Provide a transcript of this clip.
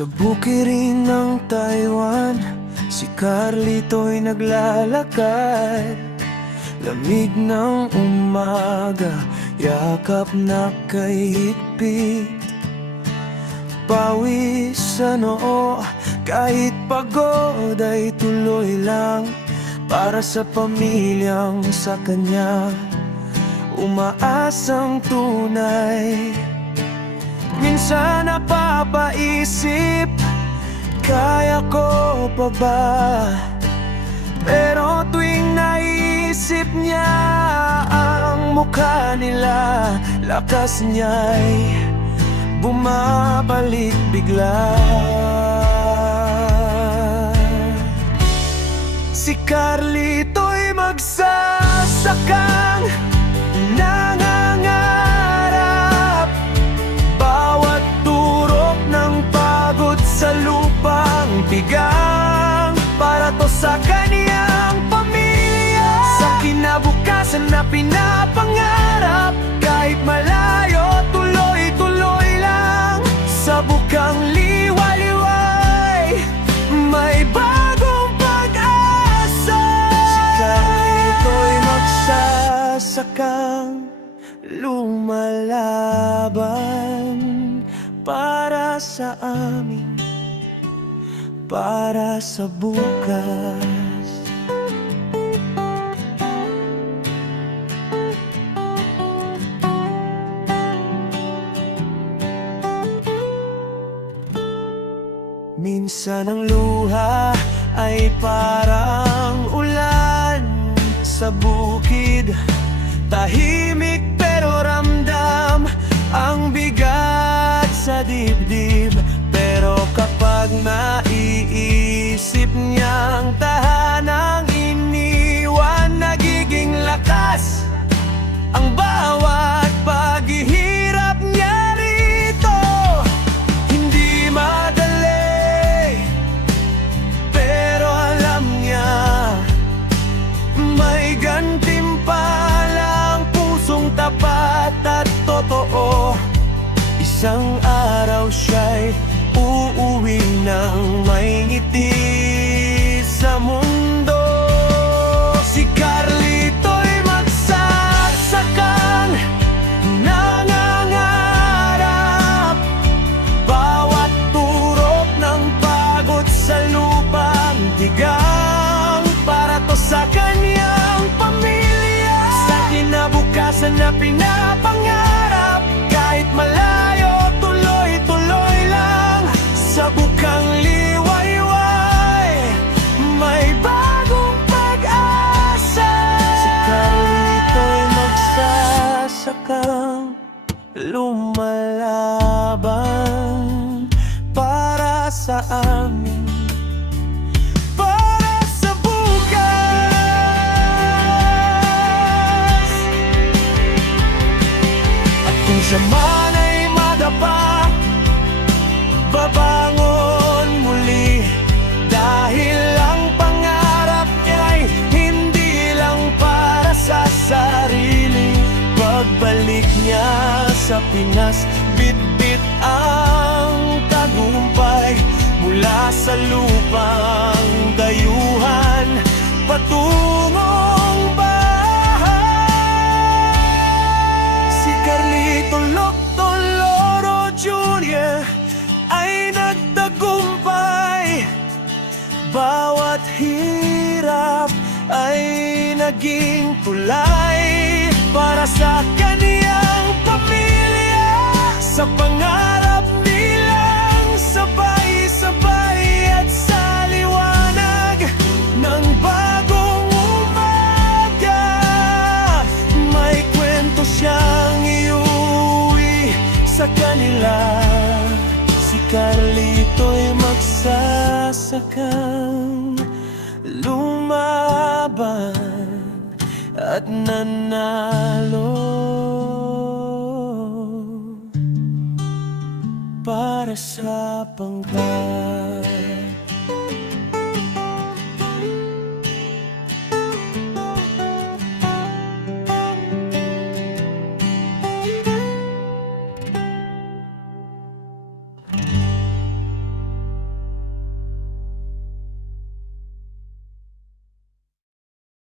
Sa bukirin ng Taiwan Si Carlito'y naglalakad. Lamig ng umaga Yakap na kay higpit. Pawis sa noo Kahit pagod ay tuloy lang. Para sa pamilyang sa kanya Umaasang tunay Minsan napapaisip Kaya ko pa ba? Pero tuwing naisip niya Ang mukha nila Lakas niya'y Bumabalik bigla kinabukasan na pinapangarap Kahit malayo, tuloy-tuloy lang. Sa bukang liwaliway May bagong pag-asa. Si Carlito'y magsasakang lumalaban. Para sa amin, para sa bukas. Minsan ang luha ay parang ulan sa bukid. Tahimik pero ramdam ang bigat sa dibdib. Pero kapag naiisip niyang tahanang Isang araw siya'y uuwi ng may ngiti sa mundo. Si Carlito'y magsasakang nangangarap. Bawat turok ng pagod sa lupang tigang Para to sa kanyang pamilya. Sa kinabukasan na pinapangarap magsasakang lumalaban. Para sa amin. Para sa bukas. At kung siya man ay madapa babangon sa Pinas Bit-bit ang tagumpay Mula sa lupang dayuhan Patungong bahay Si Carlito Locto Loro Jr. Ay nagtagumpay bawat hirap ay naging tulay para sa pamilya Sa pangarap nilang sabay-sabay at sa liwanag ng bagong umaga May kwento siyang iuwi sa kanila. Si Carlito'y magsasakang lumaban at nanalo para sa pangkat.